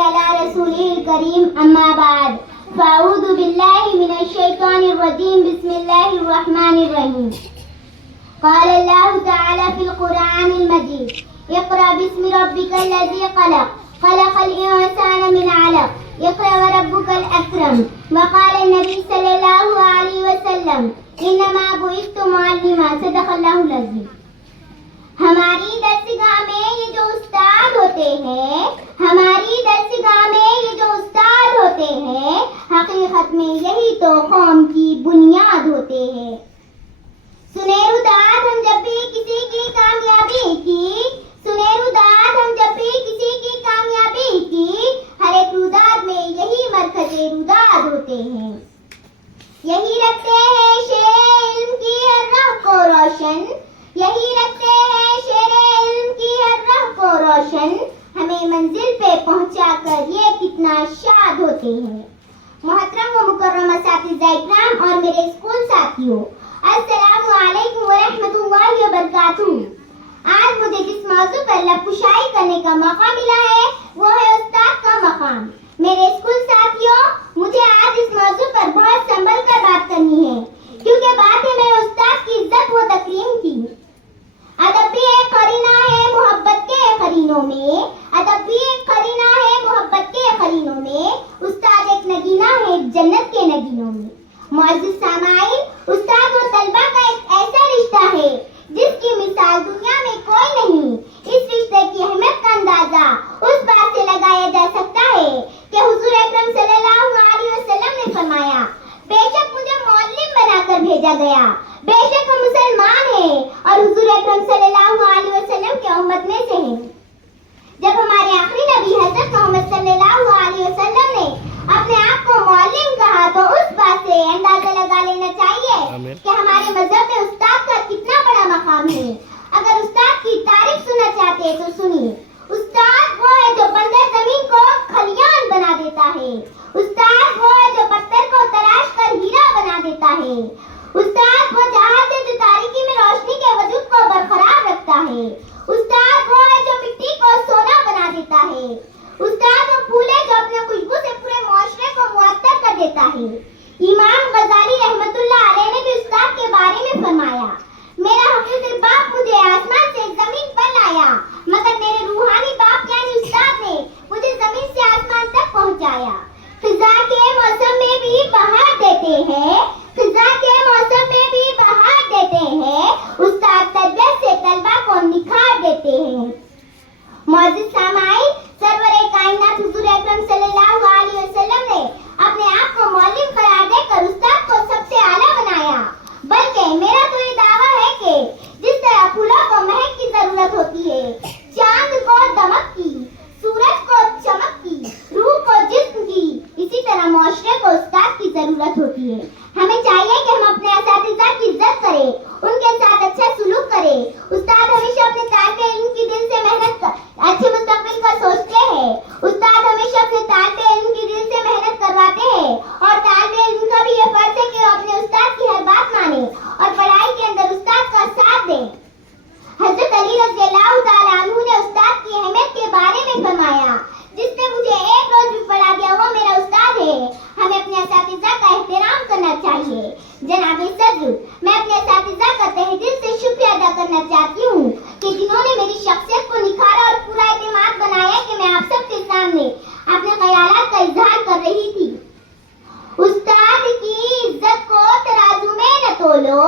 على رسوله الكريم أما بعد فأعوذ بالله من الشيطان الرجيم بسم الله الرحمن الرحيم قال الله تعالى في القرآن المجيد اقرأ باسم ربك الذي خلق الإنسان من علق اقرأ وربك الأكرم وقال النبي صلى الله عليه وسلم انما بعثت معلما صدق اللہ العظیم. ہماری درسگاہ میں یہ جو استاد ہوتے ہیں حقیقت میں یہی تو قوم کی بنیاد ہوتے ہیں. سنیر اداد ہم جب بھی کسی کی ہر ایک روداد میں یہی مرکز روداد ہوتے ہیں. یہی رکھتے ہیں شیر علم کی ہر راہ کو روشن ہمیں منزل پہ پہنچا کر یہ کتنا شاد ہوتے ہیں. محترم و مکرم اساتذہ اکرام اور میرے اسکول ساتھیوں، السلام علیکم ورحمۃ اللہ وبرکاتہ. آج مجھے جس موضوع پر لب کشائی کرنے کا موقع ملا ہے وہ ہے استاد کا مقام. میرے اسکول ساتھیوں، مجھے آج اس موضوع پر بہت سنبھل کر بات کرنی ہے کیونکہ بات ہے میرے استاد کی عزت و تکریم کی. ادب بھی ایک قرینہ ہے محبت کے قرینوں میں استاد ایک نگینہ ہے جنت کے نگینوں میں. معزز سامعین، استاد و طلبہ کا ایک ایسا رشتہ ہے جس کی مثال دنیا میں کوئی نہیں. اس رشتے کی اہمیت کا اندازہ اس بات سے لگایا جا سکتا ہے کہ حضور اکرم صلی اللہ علیہ وسلم نے فرمایا، بے شک مجھے معلم بنا کر بھیجا گیا. بے شک ہم مسلمان ہیں اور حضور اکرم صلی اللہ علیہ وسلم کے امت میں سے ہیں. جب ہمارے آخری نبی حضرت محمد صلی اللہ علیہ وسلم نے اپنے آپ کو معلم کہا تو اس بات سے اندازہ لگا لینا چاہیے کہ ہمارے مذہب میں استاد کا کتنا بڑا مقام ہے. اگر استاد کی تعریف سننا چاہتے ہیں تو سنیے. استاد وہ ہے جو بنجر زمین کو کھلیان بنا دیتا ہے. استاد وہ ہے جو پتھر کو تراش کر ہیرا بنا دیتا ہے. استاد وہ جہاز ہے جو تاریکی میں روشنی کے وجود کو برقرار رکھتا ہے. استاد وہ ہے جو مٹی کو سونا بنا دیتا ہے. استاد وہ پھول ہے جو اپنے خوشبو سے پورے معاشرے کو معطر کر دیتا ہے. امام غزالی رحمت اللہ علیہ نے بھی استاد کے بارے میں فرمایا، میرا حقیقی باپ مجھے آسمان سے زمین پر لایا مگر میرے روحانی باپ یعنی استاد نے مجھے زمین سے آسمان تک پہنچایا. خزاں کے موسم میں بھی بہار دیتے ہیں استاد تربیت سے طلبہ کو نکھار دیتے ہیں. معزز سامعین، سرور کائنات حضور اکرم صلی اللہ علیہ وسلم نے اپنے آپ کو معلم قرار دے کر استاد کو سب سے اعلیٰ بنایا. بلکہ میرا تو یہ دعویٰ ہے کہ جس طرح پھولوں کو مہک کی ضرورت ہوتی ہے، چاند کو دمک کی، سورج کو چمک کی، روح کو جسم کی، اسی طرح معاشرے کو استاد کی ضرورت ہوتی ہے. ہمیں چاہیے کہ ہم اپنے اساتذہ کی عزت کریں، ان کے ساتھ اچھا سلوک کریں. استاد ہمیشہ اپنے طالب علم کی دل سے محنت اچھے مستقبل کا سوچتے ہیں. استاد ہمیشہ اپنے طالب علم کی دل سے محنت کرواتے ہیں اور طالب علم کا بھی یہ فرض ہے کہ وہ اپنے استاد کی ہر بات مانے اور پڑھائی کے اندر استاد کا ساتھ دیں. حضرت علی رضی اللہ تعالیٰ عنہ نے استاد کی اہمیت کے بارے میں فرمایا، جس نے مجھے ایک روز بھی پڑھا دیا وہ میرا استاد ہے. ہمیں اپنے اساتذہ کا احترام کرنا چاہیے. جناب صدر، میں اپنے اساتذہ کا تہ دل سے شکریہ ادا کرنا چاہتی ہوں کہ جنہوں نے میری شخصیت کو نکھارا اور پورا اعتماد بنایا کہ میں آپ سب کے سامنے اپنے خیالات کا اظہار کر رہی تھی. استاد کی عزت کو ترازو میں نہ تولو،